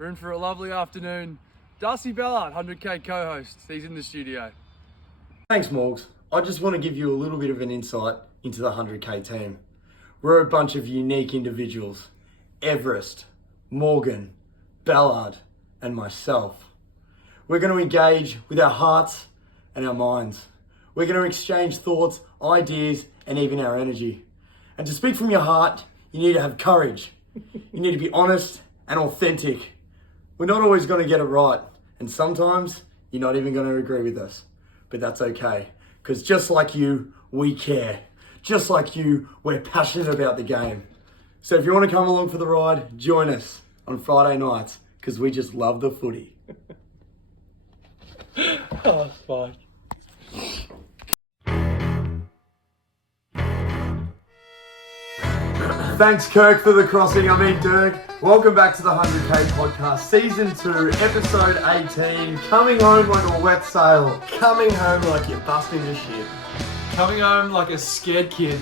We're in for a lovely afternoon. Darcy Ballard, 100k co-host, he's in the studio. Thanks, Morgs. I just want to give you a little bit of an insight into the 100k team. We're a bunch of unique individuals. Everest, Morgan, Ballard, and myself. We're going to engage with our hearts and our minds. We're going to exchange thoughts, ideas, and even our energy. And to speak from your heart, you need to have courage. You need to be honest and authentic. We're not always going to get it right. And sometimes you're not even going to agree with us. But that's okay. Because just like you, we care. Just like you, we're passionate about the game. So if you want to come along for the ride, join us on Friday nights. Because we just love the footy. Oh, fine. Thanks, Kirk, for the crossing. Dirk. Welcome back to the 100k podcast, season 2, episode 18. Coming home like a wet sail. Coming home like you're busting your shit. Coming home like a scared kid.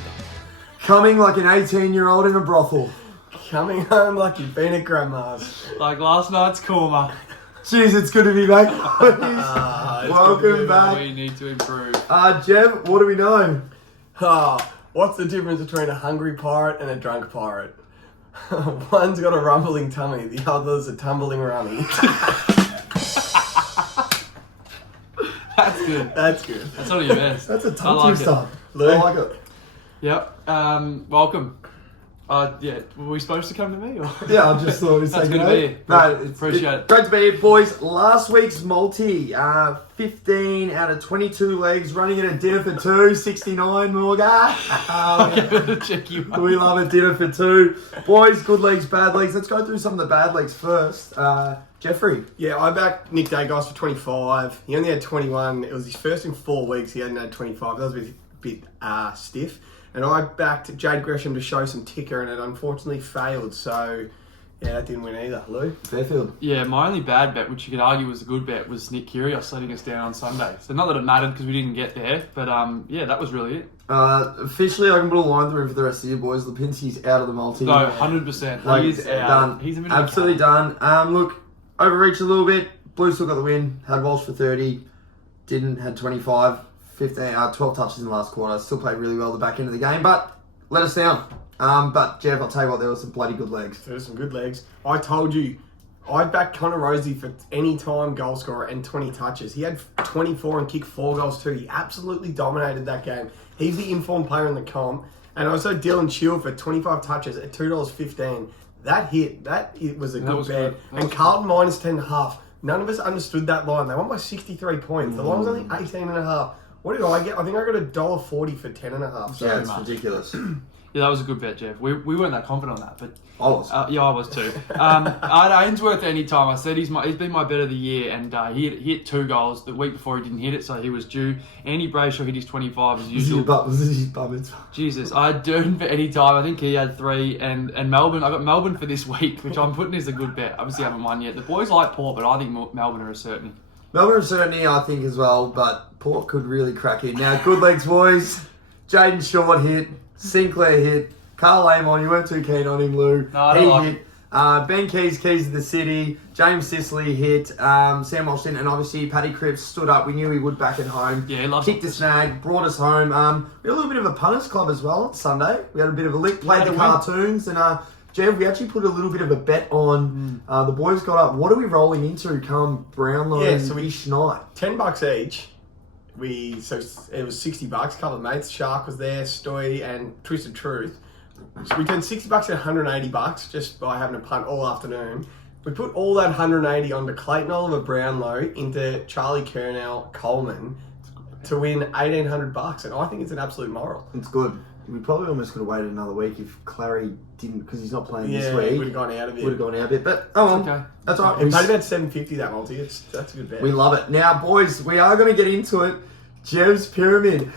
Coming like an 18-year-old in a brothel. Coming home like you've been at grandma's. Like last night's coma. Jeez, it's good to be back, boys. Welcome back. We need to improve. Jev, what do we know? What's the difference between a hungry pirate and a drunk pirate? One's got a rumbling tummy, the other's a tumbling rummy. That's good. That's good. That's one of your best. That's a I tongue like twister. Lou? I like it. Yep. Welcome. Yeah, were we supposed to come to me? Or? Yeah, I just thought we'd say That's good good to be day. here. No, Appreciate it. Great to be here, boys. Last week's multi, 15 out of 22 legs, running at a dinner for 2, 69, Morgan. Check you up. We love a dinner for 2. Boys, good legs, bad legs. Let's go through some of the bad legs first. Jeffrey. Yeah, I backed Nick Dagos for 25. He only had 21. It was his first in 4 weeks. He hadn't had 25. That was a bit stiff. And I backed Jade Gresham to show some ticker, and it unfortunately failed. So, yeah, that didn't win either. Lou? Fairfield. Yeah, my only bad bet, which you could argue was a good bet, was Nick Kyrgios letting us down on Sunday. So not that it mattered because we didn't get there, but yeah, that was really it. Officially, I can put a line through for the rest of you boys. Lipinski's out of the multi. No, 100%. Like, He is out. done. He's a bit of a Absolutely cunt. done. Look, overreached a little bit. Blues still got the win. Had Walsh for 30. Had 25. 12 touches in the last quarter. Still played really well at the back end of the game, but let us down. But Jeff, I'll tell you what, there were some bloody good legs. There were some good legs. I told you, I backed Connor Rosie for any time goal scorer and 20 touches. He had 24 and kicked 4 goals too. He absolutely dominated that game. He's the informed player in the comp. And also Dylan Chill for 25 touches at $2.15. That hit. It was a good bet. And Carlton minus 10.5. None of us understood that line. They won by 63 points. The line was only 18.5. What did I get? I think I got $1.40 for 10.5. So yeah, it's ridiculous. Yeah, that was a good bet, Jeff. We weren't that confident on that, but I was. Yeah, I was too. Ainsworth any time. I said he's been my bet of the year, and he hit 2 goals. The week before he didn't hit it, so he was due. Andy Brayshaw hit his 25 as usual. Was this his bum? Jesus, I had Durden for any time. I think he had 3, and Melbourne. I got Melbourne for this week, which I'm putting as a good bet. Obviously, I haven't won yet. The boys like Port, but I think Melbourne are a certainty. Melbourne certainly, I think, as well, but Port could really crack in. Now, good legs, boys. Jaden Short hit. Sinclair hit. Carl Amon, you weren't too keen on him, Lou. No, I don't like hit. Ben Keys of the City. James Sicily hit. Sam Walston, and obviously Paddy Cripps stood up. We knew he would back at home. Yeah, he loves Kicked a snag, brought us home. We had a little bit of a punters club as well on Sunday. We had a bit of a lick, played the cartoons, and Jeff, we actually put a little bit of a bet on. The boys got up. What are we rolling into come Brownlow-ish night? $10 each. So it was $60. A couple of mates. Shark was there, Stoy, and Twisted Truth. So we turned $60 to $180 just by having a punt all afternoon. We put all that 180 onto Clayton Oliver Brownlow into Charlie Kernell Coleman to win $1,800, and I think it's an absolute moral. It's good. We probably almost could have waited another week if Clary didn't, because he's not playing this week. Yeah, would have gone out of it. But okay. That's all right. It paid about $7.50 that multi. That's a good bet. We love it. Now, boys, we are going to get into it. Jev's Pyramid.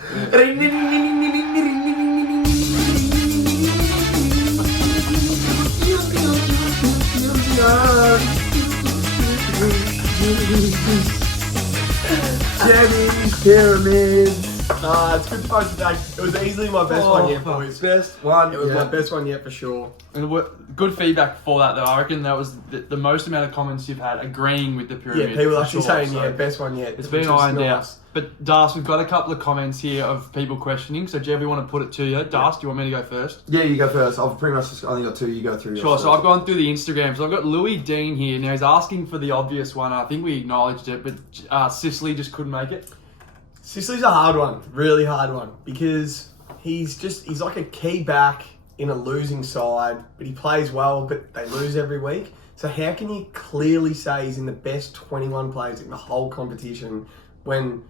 Jev's Pyramid. It's good post back. It was easily my best one yet, boys. Best one. It was my best one yet for sure. And good feedback for that, though. I reckon that was the most amount of comments you've had agreeing with the pyramid. Yeah, people for actually sure. saying, So best one yet. it's been ironed out. But Das, we've got a couple of comments here of people questioning. So, Jeff, we want to put it to you. Das, do you want me to go first? Yeah, you go first. I've pretty much just only got two. You go through yours Sure, first. so I've gone through the Instagram. So I've got Louis Dean here. Now he's asking for the obvious one. I think we acknowledged it, but Sicily just couldn't make it. Sicily's a hard one, really hard one, because he's like a key back in a losing side, but he plays well, but they lose every week. So how can you clearly say he's in the best 21 players in the whole competition when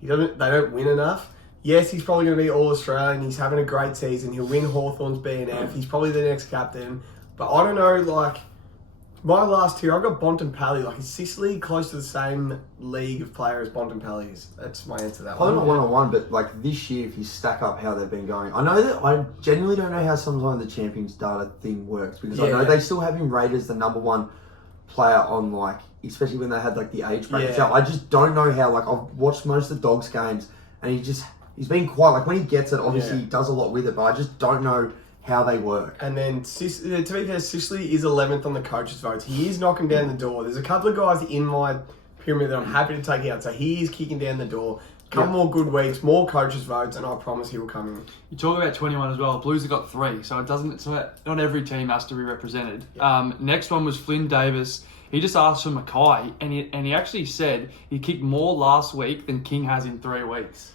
they don't win enough? Yes, he's probably going to be All-Australian. He's having a great season. He'll win Hawthorn's BNF. He's probably the next captain. But I don't know, like, my last tier, I've got Bontempelli. Like, is Sicily close to the same league of player as Bontempelli is? That's my answer to that Probably one. not one-on-one, but like this year, if you stack up how they've been going, I know that I genuinely don't know how sometimes the champions data thing works because I know they still have him rated as the number one player on, like, especially when they had like the age brackets out. I just don't know how. Like, I've watched most of the Dogs games and he's been quite, like, when he gets it, obviously he does a lot with it, but I just don't know how they work. And then, to be fair, Sicily is 11th on the coaches' votes. He is knocking down the door. There's a couple of guys in my pyramid that I'm happy to take out. So he is kicking down the door. Couple more good weeks, more coaches' votes, and I promise he will come in. You talk about 21 as well. Blues have got 3, so it doesn't. So not every team has to be represented. Next one was Flynn Davis. He just asked for Mackay, and he actually said he kicked more last week than King has in 3 weeks.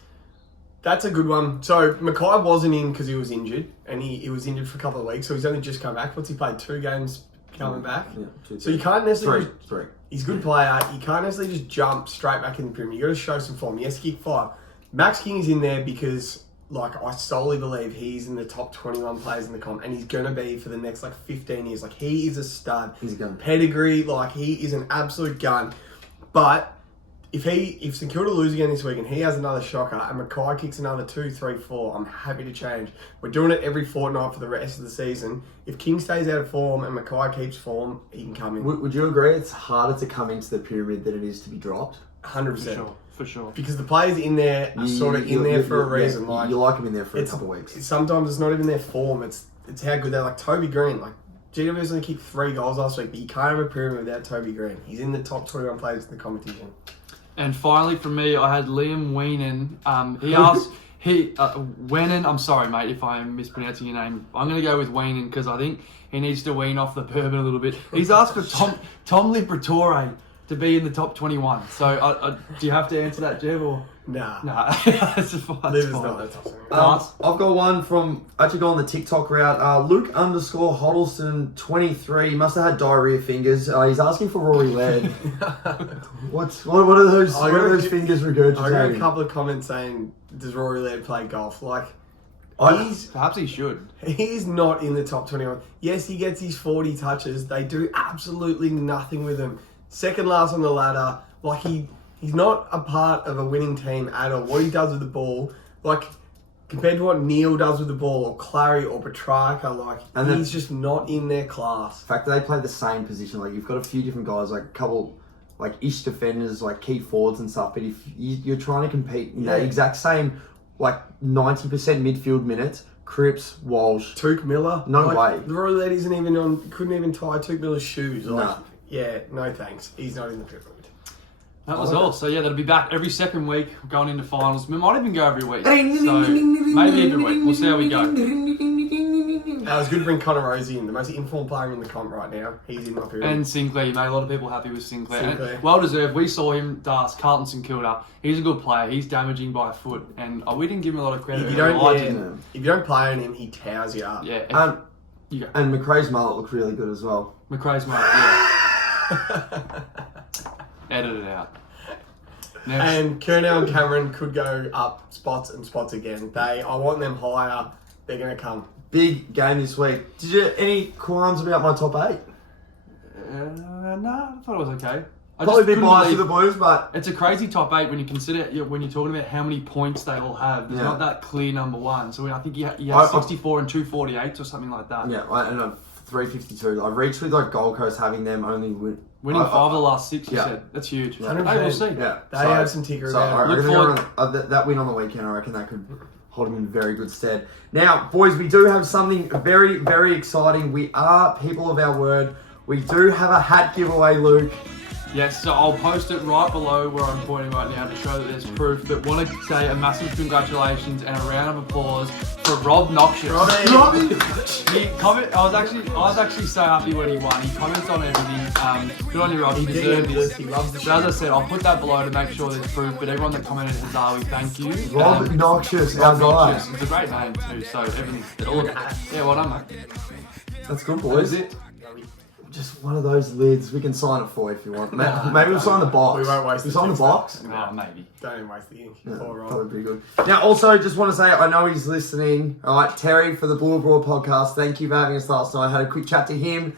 That's a good one. So Mackay wasn't in because he was injured, and he was injured for a couple of weeks, so he's only just come back. What's he played? 2 games coming back? Yeah, so you can't necessarily... Three. He's a good player. You can't necessarily just jump straight back in the pyramid. You got to show some form. Yes, kick 5. Max King is in there because, like, I solely believe he's in the top 21 players in the comp, and he's going to be for the next, like, 15 years. Like, he is a stud. He's a gun. Pedigree, like, he is an absolute gun. But if St Kilda lose again this week and he has another shocker and Mackay kicks another 2, 3, 4, I'm happy to change. We're doing it every fortnight for the rest of the season. If King stays out of form and Mackay keeps form, he can come in. Would you agree it's harder to come into the pyramid than it is to be dropped? 100%. For sure. Because the players in there are sort of in there for a reason. Yeah, you like him in there for a couple of weeks. Sometimes it's not even their form. It's how good they're. Like Toby Green. Like GW's only kicked 3 goals last week, but you can't have a pyramid without Toby Green. He's in the top 21 players in the competition. And finally, for me, I had Liam Weenan. He asked, Weenan, I'm sorry, mate, if I'm mispronouncing your name. I'm going to go with Weenan because I think he needs to wean off the bourbon a little bit. He's asked for Tom Liberatore to be in the top 21. So, do you have to answer that, Jeff? Or? Nah. That's fine. Liver's not that tough. I've got one from, actually going the TikTok route. Luke_Hoddleston 23 must have had diarrhea fingers. He's asking for Rory Laird. What are those fingers regurgitating? I got a couple of comments saying, does Rory Laird play golf? Like, Perhaps he should. He's not in the top 21. Yes, he gets his 40 touches. They do absolutely nothing with him. Second last on the ladder. Like, he's not a part of a winning team at all. What he does with the ball, like, compared to what Neil does with the ball, or Clary, or Petrarca, like, he's just not in their class. The fact that they play the same position, like, you've got a few different guys, like, a couple, like, ish defenders, like, key forwards and stuff, but if you're trying to compete in the exact same, like, 90% midfield minutes, Cripps, Walsh, Touk Miller? No way. The Rory Laird isn't even on, couldn't even tie Touk Miller's shoes. Like, No. Yeah, no thanks. He's not in the pyramid. That was all. So, yeah, that'll be back every second week going into finals. We might even go every week. So, maybe every week. We'll see how we go. It was good to bring Connor Rosie in, the most informed player in the comp right now. He's in my pyramid. And Sinclair, you made a lot of people happy with Sinclair. Sinclair. Well deserved. We saw him, Carlton St Kilda. He's a good player. He's damaging by a foot. And we didn't give him a lot of credit. If you don't play on him, he towers you up. Yeah. And McRae's mullet looked really good as well. McRae's mate, yeah. Edit it out. Next. And Kernell and Cameron could go up spots and spots again. I want them higher. They're going to come. Big game this week. Did you any qualms about my top 8? No, I thought it was okay. Probably a bit biased to the Blues, but it's a crazy top 8 when you consider when you're talking about how many points they all have. There's not that clear number one. So I think you have 64 and 248s or something like that. Yeah, and 352. I reached with like Gold Coast having them only Winning 5 of the last 6, you yeah. said. That's huge. Hey, 100%. we'll see. Yeah, They have some ticker So about I it. reckon that win on the weekend, I reckon that could hold him in very good stead. Now, boys, we do have something very, very exciting. We are people of our word. We do have a hat giveaway, Luke. Yes, so I'll post it right below where I'm pointing right now to show that there's proof. But want to say a massive congratulations and a round of applause for Rob Noxious. He I was actually so happy when he won. He comments on everything. Good on you, Rob. He deserved this. He loves the So as I said, I'll put that below to make sure there's proof. But everyone that commented has we thank you. Rob Noxious, our Rob guy. Noxious. It's a great name too. So everything. All of it. Yeah, well done, mate. That's good, That boys. is it. Just one of those lids. We can sign it for you if you want. Maybe we'll sign the box. We won't waste We the sign the ink, box. Oh, maybe. Don't even waste the ink. Yeah, Poor Rob. that would be good. Now, also, just want to say, I know he's listening. All right, Terry for the Blue Abroad podcast. Thank you for having us last night. I had a quick chat to him.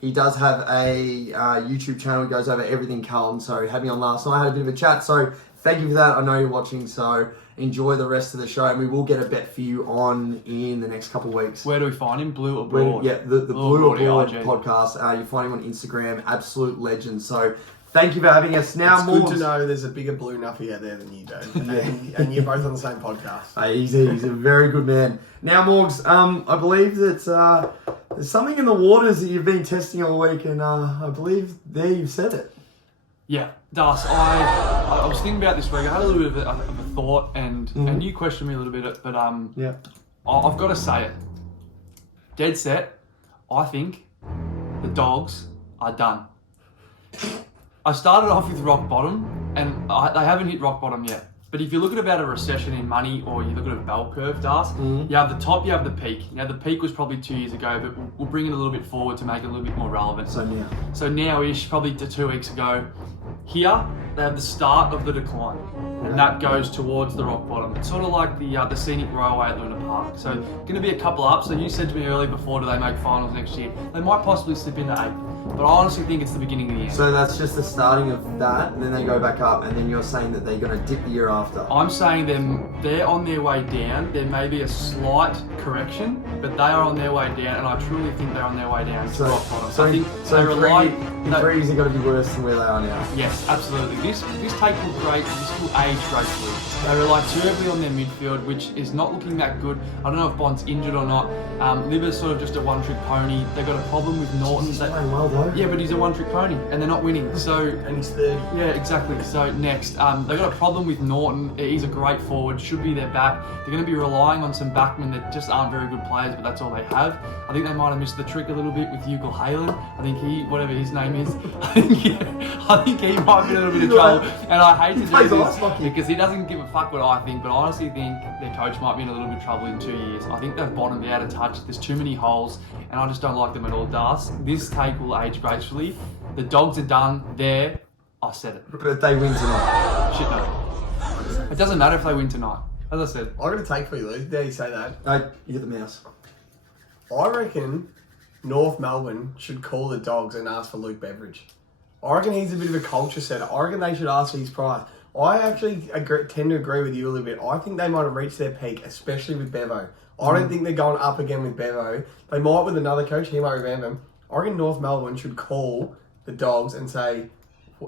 He does have a YouTube channel. He goes over everything Carlton. So he had me on last night. I had a bit of a chat. So thank you for that. I know you're watching. So enjoy the rest of the show. And we will get a bet for you on in the next couple of weeks. Where do we find him? Blue Abroad. Yeah, the Blue Abroad IG. podcast. You find him on Instagram. Absolute legend. So thank you for having us. Now, It's good Morgs. to know there's a bigger blue nuffy out there than you do. And you're both on the same podcast. He's a very good man. Now, Morgs, I believe that there's something in the waters that you've been testing all week, and I believe there you've said it. Yeah, Das, I was thinking about this week. I had a little bit of a thought, and you questioned me a little bit, but Yeah. I've got to say it. Dead set. I think the Dogs are done. I started off with rock bottom, and they haven't hit rock bottom yet. But if you look at about a recession in money, or you look at a bell curve, Das, you have the top, you have the peak. Now the peak was probably 2 years ago, but we'll bring it a little bit forward to make it a little bit more relevant. So now-ish, probably to 2 weeks ago, here they have the start of the decline, and that goes towards the rock bottom. It's sort of like the scenic railway at Luna Park. So going to be a couple up. So you said to me earlier before, do they make finals next year? They might possibly slip into 8th, but I honestly think it's the beginning of the end. So that's just the starting of that, and then they go back up, and then you're saying that they're going to dip the year after. I'm saying they're on their way down. There may be a slight correction, but they are on their way down, and I truly think they're on their way down to rock bottom. I think they rely. in 3 years, they're going to be worse than where they are now. Yes, absolutely. This take will age gracefully. They rely too heavily on their midfield, which is not looking that good. I don't know if Bond's injured or not. Liver's sort of just a one-trick pony. They've got a problem with Norton. He's playing well though. Yeah, but he's a one-trick pony, and they're not winning. So And he's 30. yeah, exactly. So next, they've got a problem with Norton. He's a great forward, should be their back. They're going to be relying on some backmen that just aren't very good players, but that's all they have. I think they might have missed the trick a little bit with Ugal Halen. I think whatever his name is, I think he might be in a little bit of trouble. And I hate to do this because he doesn't give a fuck what I think, but I honestly think their coach might be in a little bit of trouble in 2 years. I think they've bottomed out of touch. There's too many holes, and I just don't like them at all. Das, this take will age gracefully. The Dogs are done. There, I said it. But they win tonight. Shit, no. It doesn't matter if they win tonight. As I said, I got a take for you, Luke. There you say that. You hit the mouse. I reckon North Melbourne should call the Dogs and ask for Luke Beveridge. I reckon he's a bit of a culture setter. I reckon they should ask for his price. I actually tend to agree with you a little bit. I think they might have reached their peak, especially with Bevo. I don't think they're going up again with Bevo. They might with another coach. He might revamp them. I reckon North Melbourne should call the Dogs and say,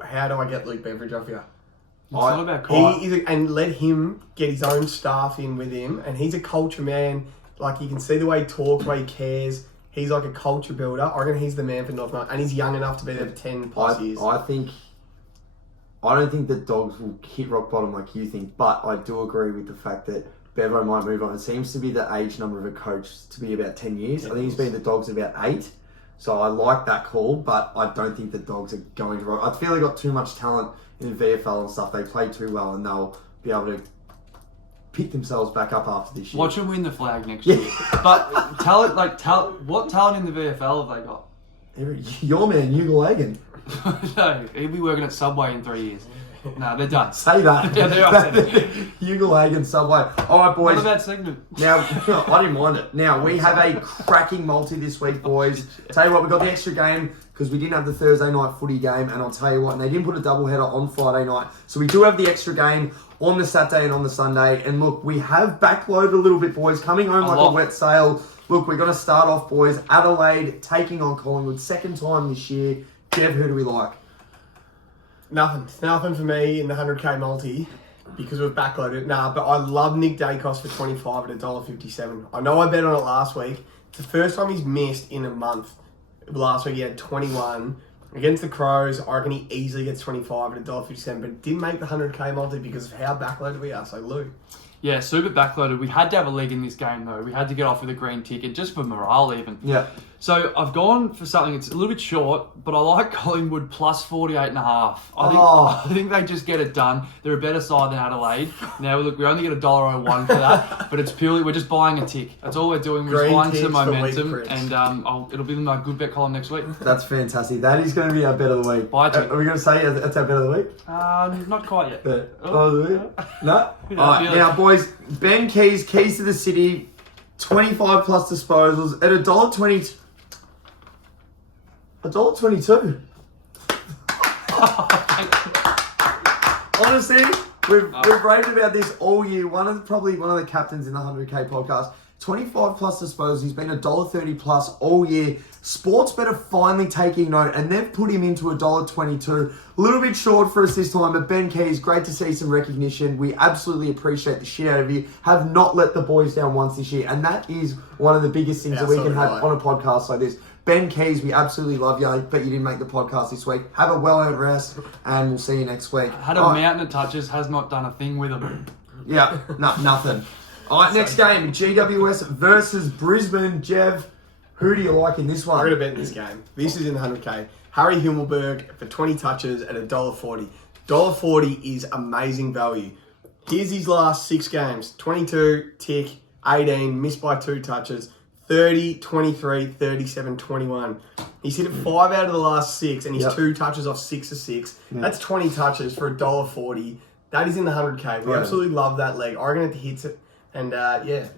how do I get Luke Beveridge off here? it's not about cost. And let him get his own staff in with him. And he's a culture man. Like, you can see the way he talks, the way he cares. He's like a culture builder. I reckon he's the man for North Melbourne. And he's young enough to be there for 10 plus years. I don't think the Dogs will hit rock bottom like you think, but I do agree with the fact that Bevo might move on. It seems to be the age number of a coach to be about 10 years. I think he's been the Dogs about 8. So I like that call, but I don't think the Dogs are going to rock. I feel they got too much talent in the VFL and stuff. They play too well, and they'll be able to pick themselves back up after this year. Watch them win the flag next year. But what talent in the VFL have they got? Your man, Ugal Hagen. No, he'll be working at Subway in 3 years. No, they're done. Say that. Yeah, they are. Ugal Hagen, Subway. All right, boys. What about segment? Now, I didn't mind it. Now, we have a cracking multi this week, boys. Tell you what, we got the extra game because we didn't have the Thursday night footy game, and I'll tell you what, and they didn't put a doubleheader on Friday night. So we do have the extra game on the Saturday and on the Sunday. And look, we have backloaded a little bit, boys. Coming home like a wet sail. Look, we're going to start off, boys. Adelaide taking on Collingwood. Second time this year. Jeff, who do we like? Nothing for me in the 100k multi because we've backloaded. Nah, but I love Nick Dacos for 25 at $1.57. I know I bet on it last week. It's the first time he's missed in a month. Last week he had 21. Against the Crows, I reckon he easily gets 25 at $1.57, but it didn't make the 100k multi because of how backloaded we are. So, Lou. Yeah, super backloaded. We had to have a leg in this game, though. We had to get off with a green ticket, just for morale, even. Yeah. So I've gone for something that's a little bit short, but I like Collingwood plus 48.5. I think they just get it done. They're a better side than Adelaide. Now, look, we only get $1.01 for that, but it's purely, we're just buying a tick. That's all we're doing. We're just buying some momentum, and it'll be in my good bet column next week. That's fantastic. That is going to be our bet of the week. Buy a tick. Are we going to say that's our bet of the week? Not quite yet. Bet of the week? No? All right, now, boys, Ben Keys to the City, 25 plus disposals at $1.20. $1.22. Honestly, we've raved about this all year. Probably one of the captains in the 100k podcast. 25 plus disposals. He's been $1.30 plus all year. Sportsbet are finally taking note, and they've put him into $1.22. A little bit short for us this time, but Ben Keys, great to see some recognition. We absolutely appreciate the shit out of you. Have not let the boys down once this year, and that is one of the biggest things that we can have on a podcast like this. Ben Keys, we absolutely love you, but you didn't make the podcast this week. Have a well-earned rest, and we'll see you next week. Had a mountain of touches, has not done a thing with him. Yeah, nothing. All right, next game, GWS versus Brisbane. Jev, who do you like in this one? I'm going to bet in this game. This is in the 100k. Harry Himmelberg for 20 touches at $1.40. $1.40 is amazing value. Here's his last 6 games. 22, tick, 18, missed by 2 touches. 30, 23, 37, 21. He's hit it 5 out of the last 6, and he's 2 touches off 6 of 6. Yeah. That's 20 touches for $1.40. That is in the 100k. We absolutely love that leg. I reckon it hits it. And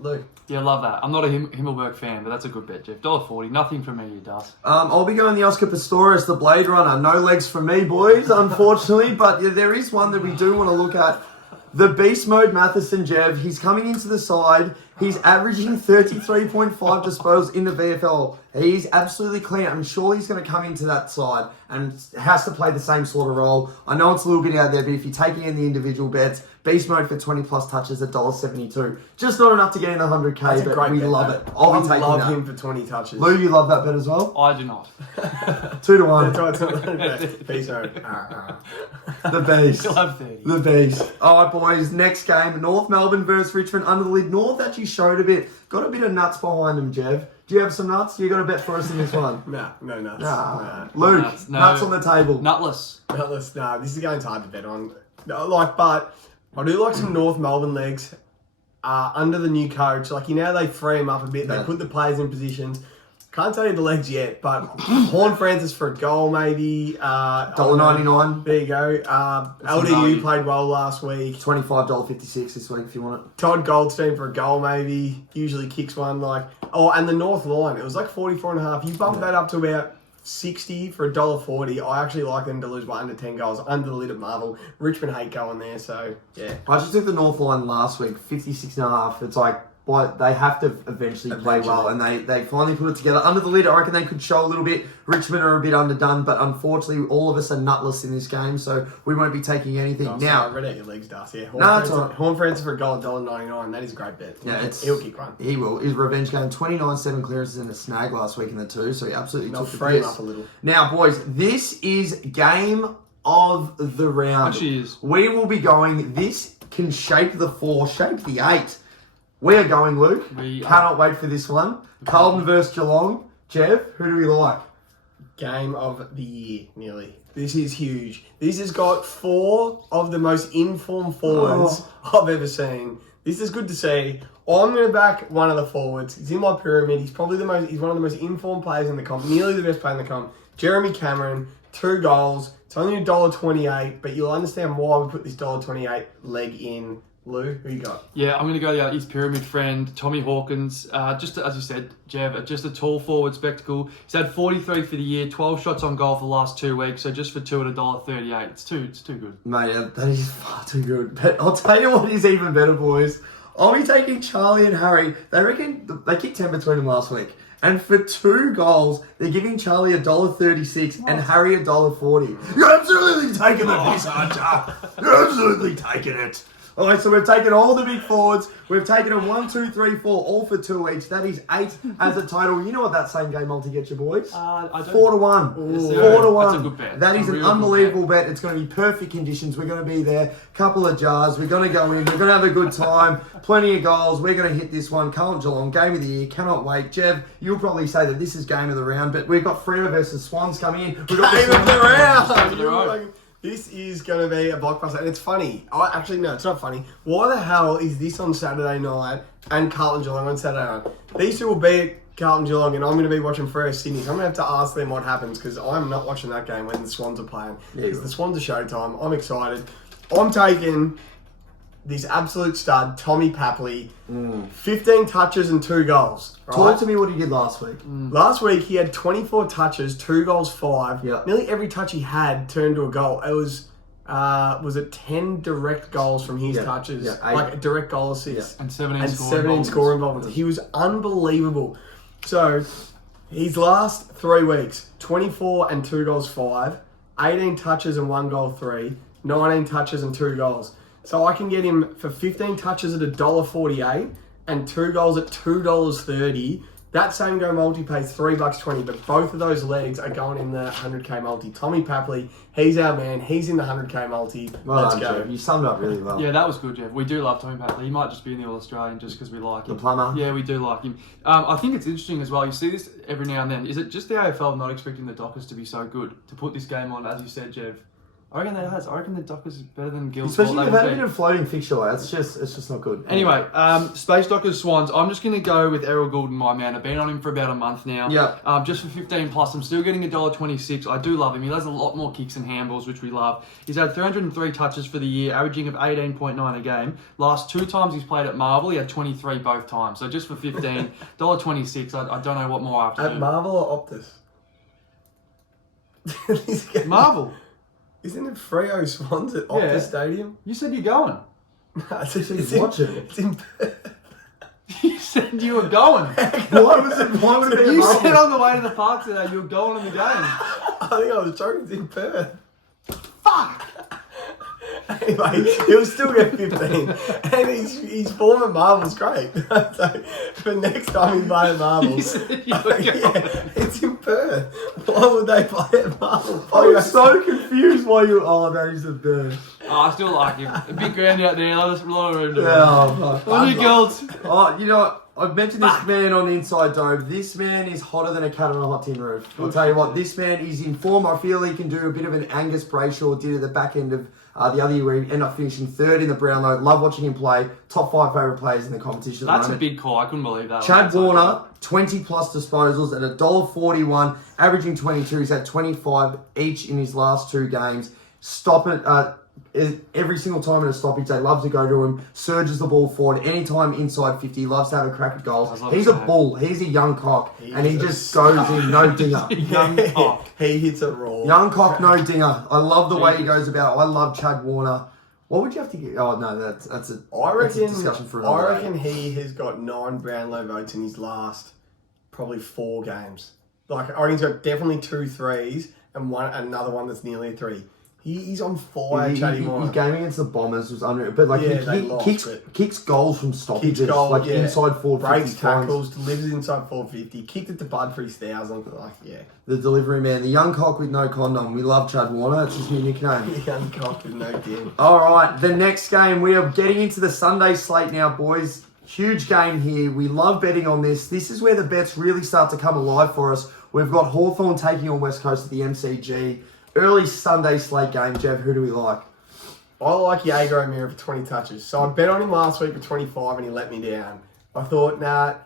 Luke. Yeah, love that. I'm not a Himmelberg fan, but that's a good bet, Jeff. $1.40. Nothing for me, it does. I'll be going the Oscar Pistorius, the Blade Runner. No legs for me, boys, unfortunately. But there is one that we do want to look at. The Beast Mode Matheson, Jev. He's coming into the side. He's averaging 33.5 disposals in the VFL. He's absolutely clean. I'm sure he's going to come into that side and has to play the same sort of role. I know it's a little bit out there, but if you're taking in the individual bets, Beast Mode for 20 plus touches at $1.72. Just not enough to get in the 100k, but we love it. I'll be taking that. I love him for 20 touches. Lou, you love that bet as well? I do not. 2-1. Beast Mode. The Beast. Still have 30. The Beast. All right, boys. Next game, North Melbourne versus Richmond under the lid. North actually showed a bit. Got a bit of nuts behind them, Jev. Do you have some nuts? You got a bet for us in this one? No nuts. Nah. Luke, nuts on the table. Nutless. Nah, this game's hard to bet on. But I do like some North Melbourne legs under the new coach. They free them up a bit. They put the players in positions. Can't tell you the legs yet, but Horn Francis for a goal maybe. $1.99. There you go. LDU played well last week. $25.56 this week if you want it. Todd Goldstein for a goal maybe. Usually kicks one and the North line. It was 44.5. You bump that up to about 60 for $1.40. I actually like them to lose by under 10 goals under the lid at Marvel. Richmond hate going there, so yeah. I just took the North line last week, 56.5. It's they have to eventually play well, and they finally put it together. Under the lid, I reckon they could show a little bit. Richmond are a bit underdone, but unfortunately, all of us are nutless in this game, so we won't be taking anything. Now, I read out your legs, Darcy. Yeah, Horn Francis for a goal at $1.99. That is a great bet. Yeah, he'll kick one. He will. His revenge game, 29-7 clearances and a snag last week in the 2, so he absolutely took the frame up a little. Now, boys, this is game of the round. Actually is. We will be going. This can shape the 4, shape the 8. We are going, Luke. Cannot wait for this one. Carlton versus Geelong. Jev, who do we like? Game of the year, nearly. This is huge. This has got 4 of the most informed forwards I've ever seen. This is good to see. I'm going to back one of the forwards. He's in my pyramid. He's probably he's one of the most informed players in the comp. Nearly the best player in the comp. Jeremy Cameron, 2 goals. It's only $1.28, but you'll understand why we put this $1.28 leg in. Lou, who you got? Yeah, I'm going to go his pyramid friend, Tommy Hawkins. Just as you said, Jev, just a tall forward spectacle. He's had 43 for the year, 12 shots on goal for the last 2 weeks. So just for 2 at $1.38, it's too good. Mate, that is far too good. But I'll tell you what is even better, boys. I'll be taking Charlie and Harry. They reckon they kicked 10 between them last week. And for 2 goals, they're giving Charlie $1.36 and Harry $1.40. You're absolutely taking the piss, aren't you? You're absolutely taking it. All right, so we've taken all the big forwards. We've taken them 1, 2, 3, 4, all for 2 each. That is 8 as a total. You know what that same game multi gets you, boys? I don't. 4-1. Ooh. 4-1. That's a good bet. That is an really unbelievable bet. It's going to be perfect conditions. We're going to be there. Couple of jars. We're going to go in. We're going to have a good time. Plenty of goals. We're going to hit this one. Carlton Geelong, game of the year. Cannot wait. Jev, you'll probably say that this is game of the round, but we've got Freo versus Swans coming in. We've got Game of the round. Game of the round. This is going to be a blockbuster, and it's funny. Actually, no, it's not funny. Why the hell is this on Saturday night and Carlton Geelong on Saturday night? These two will be at Carlton Geelong, and I'm going to be watching Freo Sydney. So I'm going to have to ask them what happens, because I'm not watching that game when the Swans are playing. Because the Swans are showtime. I'm excited. I'm taking this absolute stud, Tommy Papley, 15 touches and 2 goals. Right? Talk to me what he did last week. Last week, he had 24 touches, 2 goals, 5. Yep. Nearly every touch he had turned to a goal. It was it 10 direct goals from his touches? Yeah, 8. Like a direct goal assist. And 17 And score 17 score involvements. He was unbelievable. So, his last 3 weeks, 24 and 2 goals, 5. 18 touches and 1 goal, 3. 19 touches and 2 goals. So I can get him for 15 touches at $1.48 and 2 goals at $2.30. That same go multi pays $3.20, but both of those legs are going in the 100k multi. Tommy Papley, he's our man. He's in the 100k multi. Let's go. Jeff. You summed up really well. Yeah, that was good, Jeff. We do love Tommy Papley. He might just be in the All-Australian just because we like him. The plumber. Yeah, we do like him. I think it's interesting as well. You see this every now and then. Is it just the AFL not expecting the Dockers to be so good to put this game on, as you said, Jeff? I reckon the Dockers is better than Gills. Especially if they've had a bit of floating fixture. It's just not good. Anyway, Space Dockers Swans. I'm just going to go with Errol Goulden, my man. I've been on him for about a month now. Yeah. Just for 15 plus. I'm still getting $1.26. I do love him. He has a lot more kicks and handballs, which we love. He's had 303 touches for the year, averaging of 18.9 a game. Last 2 times he's played at Marvel, he had 23 both times. So just for 15, $1.26. I don't know what more I have to do. At Marvel or Optus? Marvel. Isn't it Freo Swans at Optus Stadium? You said you're going. Watch it. It's in Perth. You said you were going. Why would it be You Marvel? said on the way to the park today you were going on the game. I think I was joking. It's in Perth. Fuck. Anyway, he'll still get 15. And his form at Marvel's great. So, for next time he plays at Marvel, You said you were going. it's in Perth. Why would they play at Marvel? I'm so confused why you. Oh, that is the best. Oh, I still like him. A big ground out there. A lot of room to run. Oh, On you, girls. Oh, you know what? I've mentioned this man on Inside Dope. This man is hotter than a cat on a hot tin roof. I'll tell you what, this man is in form. I feel he can do a bit of an Angus Brayshaw did at the back end of the other year where he ended up finishing 3rd in the Brownlow. Love watching him play. Top 5 favourite players in the competition at the That's a moment. big call. I couldn't believe that. Chad That's Warner, 20 plus disposals at $1.41, averaging 22. He's had 25 each in his last 2 games. Stop it. Every single time in a stoppage, they love to go to him, surges the ball forward. Anytime inside 50, he loves to have a crack at goals. He's a bull. He's a young cock. And he just goes in, no dinger. Young cock. He hits it raw. Young cock, no dinger. I love the way he goes about it. I love Chad Warner. What would you have to get? Oh, no, that's a discussion for another I reckon he has got 9 Brownlow votes in his last probably 4 games. Like, I reckon he's got definitely 2 threes and another one that's nearly a 3. He's on fire, His Chaddy game against the Bombers was unreal. But like they he lost, kicks goals from stoppages, goal, like inside 450 breaks tackles, delivers inside 450, kicked it to Bud for his 1,000. Like, yeah. The delivery man, the young cock with no condom. We love Chad Warner. That's his new nickname. Young cock with no kin. All right, the next game. We are getting into the Sunday slate now, boys. Huge game here. We love betting on this. This is where the bets really start to come alive for us. We've got Hawthorn taking on West Coast at the MCG. Early Sunday slate game, Jeff. Who do we like? I like Jaeger O'Meara for 20 touches. So I bet on him last week for 25 and he let me down. I thought, I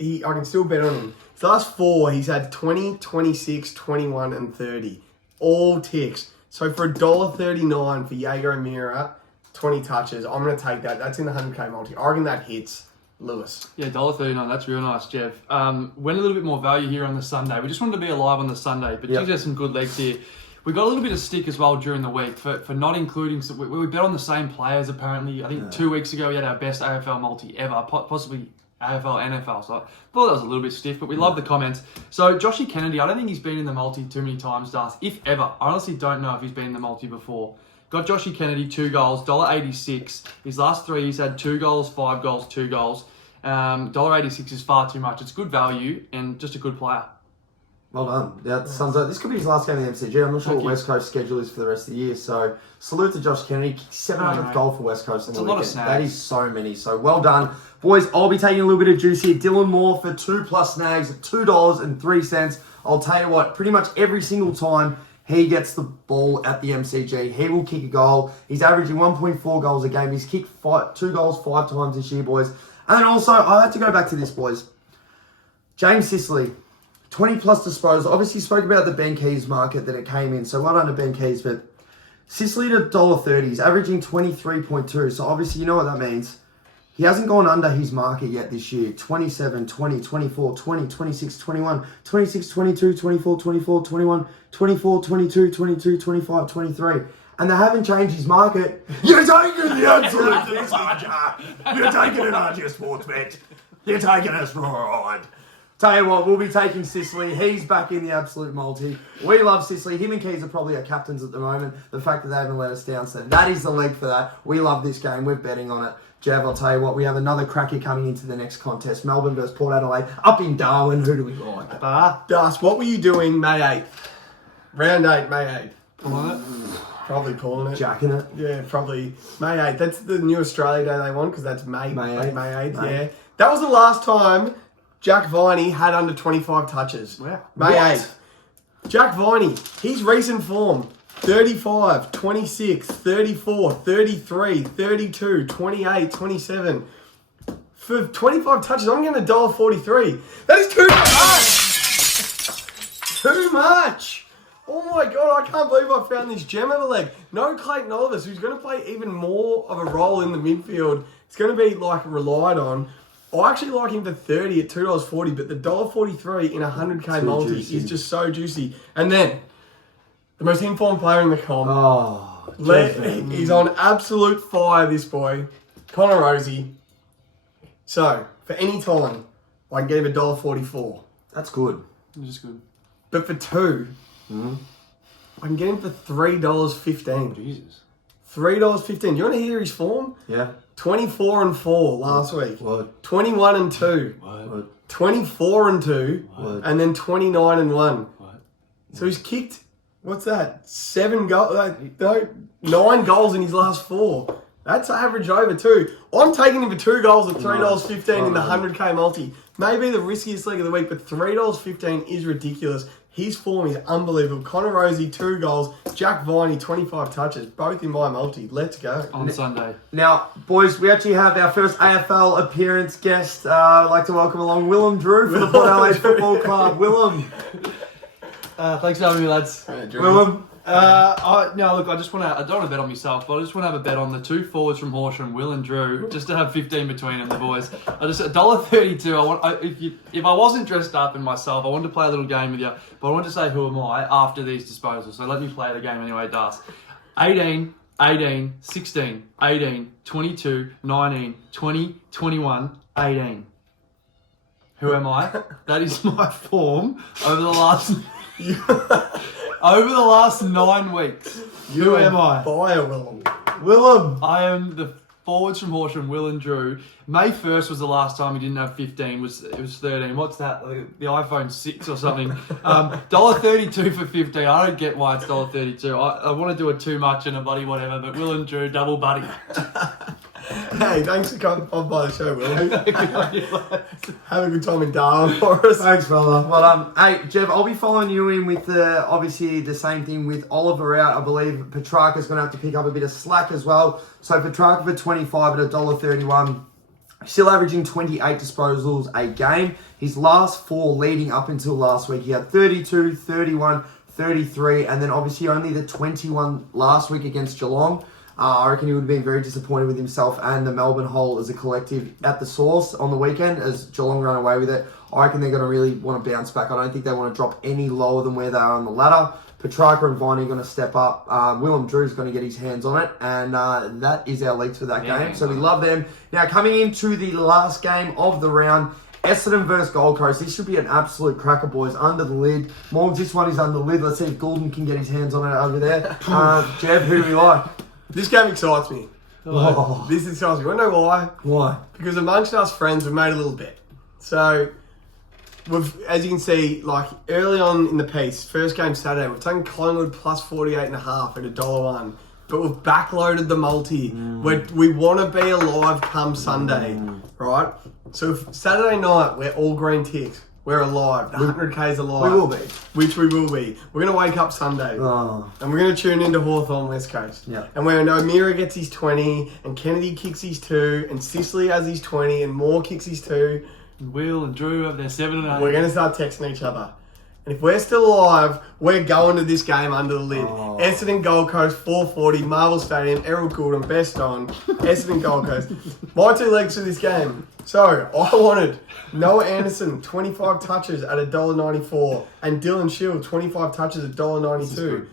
can still bet on him. His last 4, he's had 20, 26, 21 and 30. All ticks. So for $1.39 for Jaeger O'Meara, 20 touches, I'm going to take that. That's in the 100k multi. I reckon that hits. Lewis. Yeah, $1.39. That's real nice, Jeff. Went a little bit more value here on the Sunday. We just wanted to be alive on the Sunday, but geez, there's some good legs here. We got a little bit of stick as well during the week for not including. So we bet on the same players apparently. I think 2 weeks ago we had our best AFL multi ever, possibly AFL, NFL. So I thought that was a little bit stiff, but we love the comments. So Joshy Kennedy, I don't think he's been in the multi too many times, Darth, if ever. I honestly don't know if he's been in the multi before. Got Joshy Kennedy, 2 goals, $1.86. His last 3, he's had 2 goals, 5 goals, 2 goals. $1.86 is far too much. It's good value and just a good player. Well done. Yeah, sums up. This could be his last game in the MCG. I'm not sure what West Coast schedule is for the rest of the year. So salute to Josh Kennedy. 700th goal for West Coast on the weekend. Lot of snags. That is so many. So well done. Boys, I'll be taking a little bit of juice here. Dylan Moore for 2+ snags at $2.03. I'll tell you what, pretty much every single time he gets the ball at the MCG, he will kick a goal. He's averaging 1.4 goals a game. He's kicked 2 goals 5 times this year, boys. And then also, I had to go back to this, boys. James Sicily, 20+ disposals. Obviously, spoke about the Ben Keys market that it came in. So well done to Ben Keys. But Sicily at $1.30. He's averaging 23.2. So obviously, you know what that means. He hasn't gone under his market yet this year. 27, 20, 24, 20, 26, 21, 26, 22, 24, 24, 21, 24, 22, 22, 25, 23. And they haven't changed his market. You're taking the absolute piss, aren't you? You're taking it, aren't you, Sportsbet? You're taking us for a ride. Tell you what, we'll be taking Sicily. He's back in the absolute multi. We love Sicily. Him and Keys are probably our captains at the moment. The fact that they haven't let us down, so that is the leg for that. We love this game. We're betting on it. Jav, I'll tell you what, we have another cracker coming into the next contest. Melbourne versus Port Adelaide. Up in Darwin. Who do we like? Dust, what were you doing May 8th? Round 8, May 8th. Pulling it? Probably pulling it. Jacking it. Yeah, probably May 8th. That's the new Australia Day they want because that's May 8th. May. Yeah. That was the last time Jack Viney had under 25 touches. Wow. May 8th. Jack Viney, his recent form. 35, 26, 34, 33, 32, 28, 27. For 25 touches, I'm getting $1.43. That is too much! Too much! Oh my God, I can't believe I found this gem of a leg. No Clayton Oliver, who's going to play even more of a role in the midfield. It's going to be like relied on. I actually like him for 30 at $2.40, but the $1.43 in a 100k multi is just so juicy. And then, the most informed player in the comp. He's on absolute fire, this boy. Connor Rosie. So, for any time, I can get him $1.44. That's good. Which is good. But for 2, I can get him for $3.15. Jesus. $3.15. Do you want to hear his form? Yeah. 24-4 last week. What? 21-2. What? 24-2. What? And then 29-1. What? So he's kicked, what's that? 7 goals, 9 goals in his last 4. That's average over too. I'm taking him for 2 goals at $3.15 in the 100k multi. Maybe the riskiest leg of the week, but $3.15 is ridiculous. His form is unbelievable. Connor Rosie, 2 goals. Jack Viney, 25 touches. Both in my multi. Let's go. On Sunday. Now, boys, we actually have our first AFL appearance guest. I'd like to welcome along Willem Drew for the Port Adelaide Football Club. Willem. Thanks for having me, lads. Willem. I don't want to bet on myself, but I just want to have a bet on the 2 forwards from Horsham, Will and Drew, just to have 15 between them, the boys. I just $1.32. If I wasn't dressed up in myself, I wanted to play a little game with you, but I wanted to say who am I after these disposals. So let me play the game anyway, Das. 18, 18, 16, 18, 22, 19, 20, 21, 18. Who am I? That is my form over the last... Over the last 9 weeks. Who am I? Fire, Willem. Willem. I am the forwards from Horsham, Will and Drew. May 1st was the last time he didn't have 15. It was 13. What's that? The iPhone 6 or something. $1.32 for 15. I don't get why it's $1.32. I want to do it too much and a buddy whatever, but Will and Drew, double buddy. Hey, thanks for coming on by the show, Will. Have a good time in Darwin for us. Thanks, fella. Well, hey, Jeff, I'll be following you in with obviously the same thing with Oliver out. I believe Petrarca's going to have to pick up a bit of slack as well. So Petrarca for 25 at $1.31. Still averaging 28 disposals a game. His last 4 leading up until last week, he had 32, 31, 33, and then obviously only the 21 last week against Geelong. I reckon he would have been very disappointed with himself and the Melbourne Whole as a collective at the source on the weekend as Geelong ran away with it. I reckon they're going to really want to bounce back. I don't think they want to drop any lower than where they are on the ladder. Petrarca and Viney are going to step up. Willem Drew's going to get his hands on it. And that is our leagues for that game. So we love them. Now, coming into the last game of the round, Essendon versus Gold Coast. This should be an absolute cracker, boys. Under the lid. Morgs, this one is under the lid. Let's see if Goulden can get his hands on it over there. Jev, who do we like? This game excites me. Oh. This excites me. You want to know why? Why? Because amongst us friends, we've made a little bet. So, as you can see, like early on in the piece, first game Saturday, we've taken Collingwood plus 48.5 at $1.01. But we've backloaded the multi. We want to be alive come Sunday, right? So if Saturday night, we're all green ticks. We're alive. The 100K's alive. We will be. Which we will be. We're going to wake up Sunday. Oh. And we're going to tune into Hawthorn West Coast. Yeah. And where O'Meara gets his 20, and Kennedy kicks his 2, and Sicily has his 20, and Moore kicks his 2. Will and Drew have their 7 and 8. We're going to start texting each other. And if we're still alive, we're going to this game under the lid. Oh. Essendon Gold Coast, 4:40, Marvel Stadium, Errol Goulden, best on. Essendon Gold Coast. My 2 legs for this game. So, I wanted Noah Anderson, 25 touches at $1.94, and Dylan Shield, 25 touches at $1.92.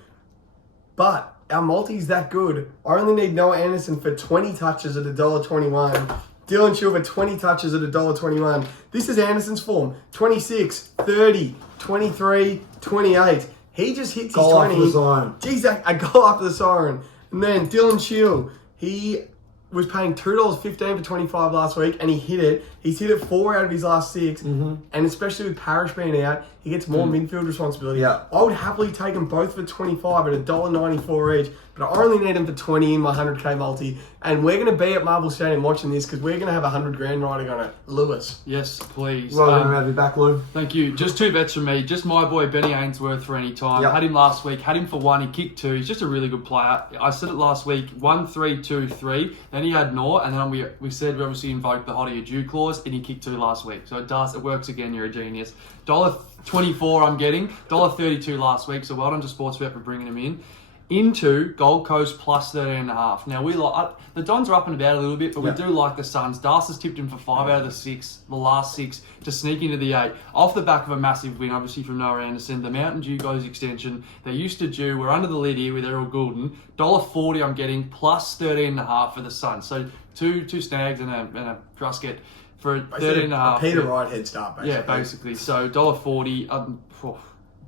But our multi's that good. I only need Noah Anderson for 20 touches at $1.21. Dylan Shield for 20 touches at $1.21. This is Anderson's form. 26, 30, 23, 28. He just hits his 20. Goal after the siren. Jeez, a goal after the siren. And then Dylan Shield, he was paying $2.15 for 25 last week, and he hit it. He's hit it 4 out of his last 6. And especially with Parrish being out, he gets more midfield responsibility. Yeah. I would happily take them both for 25 at $1.94 each, but I only need them for 20 in my 100K multi. And we're going to be at Marvel Stadium watching this because we're going to have $100,000 riding on it. Lewis. Yes, please. Well, to have you back, Lou. Thank you. Just 2 bets from me. Just my boy Benny Ainsworth for any time. Yep. Had him last week. Had him for 1. He kicked 2. He's just a really good player. I said it last week. 1, 3, 2, 3. Then he had Nor, and then we said we obviously invoked the hot or due clause, and he kicked 2 last week. So it does. It works again. You're a genius. $1.24 I'm getting. $1.32 last week. So well done to Sportsbet for bringing him in. Into Gold Coast plus 13.5. Now we like the Dons are up and about a little bit, but we do like the Suns. Das has tipped him for 5 out of the last 6 to sneak into the 8 off the back of a massive win, obviously from Noah Anderson. The Mountain Dew goes extension. They're used to Dew. We're under the lid here with Errol Goulden. $1.40 I'm getting plus 13.5 for the Suns. So two snags and a Trusket for 13.5. Peter Wright head start, basically. Yeah, basically. So $1.40.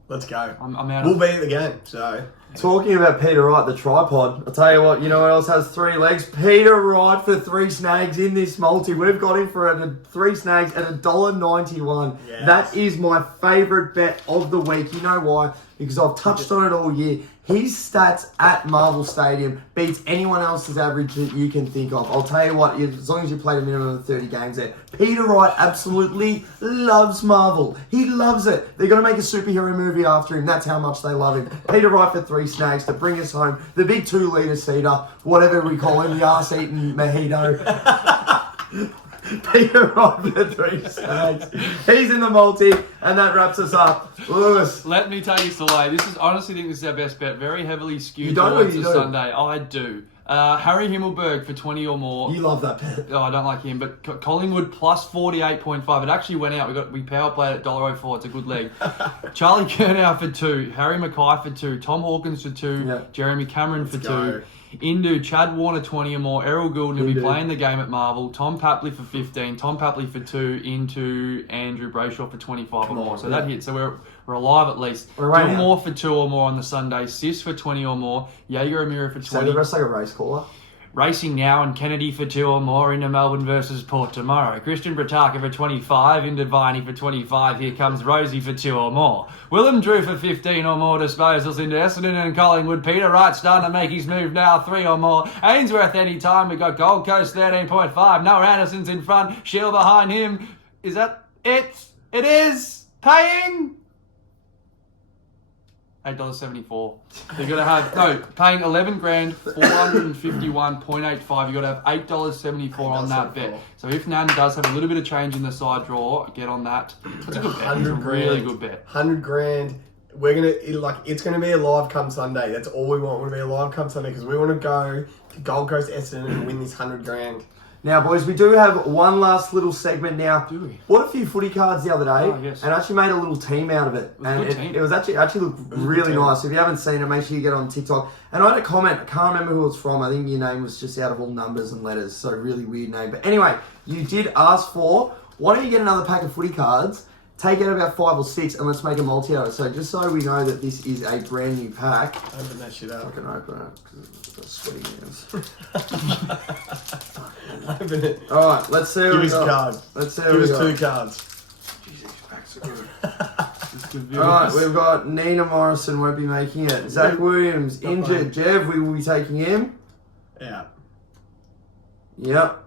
Let's go. I'm out. We'll be at the game, so... Talking about Peter Wright, the tripod, I'll tell you what, you know what else has 3 legs? Peter Wright for 3 snags in this multi. We've got him for 3 snags at $1.91. Yes. That is my favourite bet of the week. You know why? Because I've touched on it all year. His stats at Marvel Stadium beats anyone else's average that you can think of. I'll tell you what, as long as you played a minimum of 30 games there. Peter Wright absolutely loves Marvel. He loves it. They're going to make a superhero movie after him. That's how much they love him. Peter Wright for 3 snags to bring us home. The big 2-litre cedar, whatever we call him, the arse-eating mojito. Peter Wright for 3 snags. He's in the multi, and that wraps us up. Lewis. Let me tell you, Soleil, honestly think this is our best bet. Very heavily skewed You don't or towards you the don't? Sunday. I do. Harry Himmelberg for 20 or more. You love that bet. Oh, I don't like him, but Collingwood plus 48.5. It actually went out. We power played at $1.04. It's a good leg. Charlie Curnow for 2. Harry Mackay for 2. Tom Hawkins for 2. Yeah. Jeremy Cameron for 2. go. Indu, Chad Warner 20 or more. Errol Goulden will be Indu. playing the game at Marvel. Tom Papley for 15. Tom Papley for 2. Into Andrew Brayshaw for 25 or more. So that hits. So we're alive at least. We're right now. Gilmore for 2 or more on the Sunday. Sis for 20 or more. Jaeger O'Meara for 20. So the rest like a race caller. Racing now and Kennedy for 2 or more into Melbourne versus Port tomorrow. Christian Petrarca for 25 into Viney for 25. Here comes Rosie for 2 or more. Willem Drew for 15 or more disposals into Essendon and Collingwood. Peter Wright starting to make his move now, 3 or more. Ainsworth anytime. We've got Gold Coast 13.5. Noah Anderson's in front. Shield behind him. Is that it? It is paying $8.74. You're gonna have paying $11,000, $451.85. You gotta have $8.74 on that bet. So if Nan does have a little bit of change in the side draw, get on that. It's a good bet. It's a really good bet. $100,000 it's gonna be alive come Sunday. That's all we want. We want to be alive come Sunday because we want to go to Gold Coast Essendon and win this $100,000. Now, boys, we do have one last little segment now. Do we? Bought a few footy cards the other day Yes. and actually made a little team out of it. was a And good team. it was actually looked really nice. If you haven't seen it, make sure you get on TikTok. And I had a comment. I can't remember who it was from. I think your name was just out of all numbers and letters. So really weird name. But anyway, you did ask for, why don't you get another pack of footy cards, take out about 5 or 6, and let's make a multi out of it. So just so we know that this is a brand new pack. Open that shit up. I can open it because it's got sweaty hands. Open it. All right, let's see what Give we us got. cards. Let's see what Give we us got. 2 cards. Jeez, these packs are good. All Alright, we've got Nina Morrison won't be making it. Zach Williams, Not injured. Jev, we will be taking him. Yeah. Yep.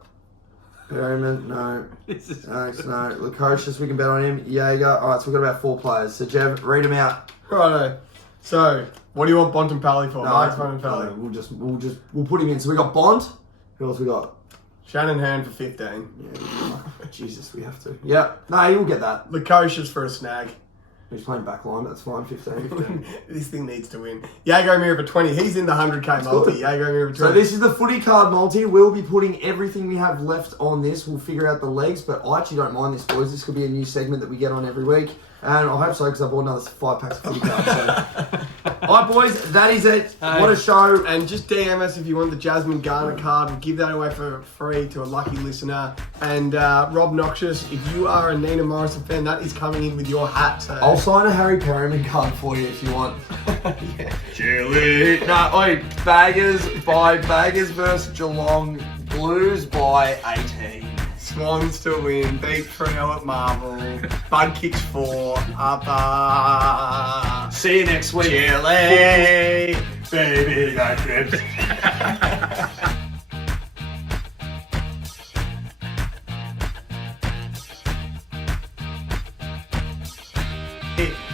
Perryman, no. Alex, no. Lukosius, we can bet on him. Jaeger. Alright, so we've got about 4 players. So, Jev, read them out. Righto. So, what do you want Bontempelli for? Mark's Bontempelli. We'll put him in. So, we got Bond. Who else we got? Shannon Hearn for 15. Yeah, Jesus, we have to. Yep. No, he will get that. Lukosius for a snag. He's playing back line, that's fine, 15. This thing needs to win. Yago Mir for 20. He's in the 100k multi. good. Yago Mir for 20. So this is the footy card multi. We'll be putting everything we have left on this. We'll figure out the legs, but I actually don't mind this, boys. This could be a new segment that we get on every week. And I hope so, because I bought another 5 packs of footy cards. So. Alright, boys, that is it. What a show. And just DM us if you want the Jasmine Garner card. We'll give that away for free to a lucky listener. And Rob Noxious, if you are a Nina Morrison fan, that is coming in with your hat. So. I'll sign a Harry Perryman card for you if you want. Yeah. Chili. No, wait. Baggers versus Geelong. Blues by 18. Swans to win. Beat 3-0 at Marvel. Bud kicks 4. Upper. See you next week. Chili. Baby, got cribs.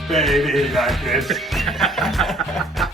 Baby, got cribs.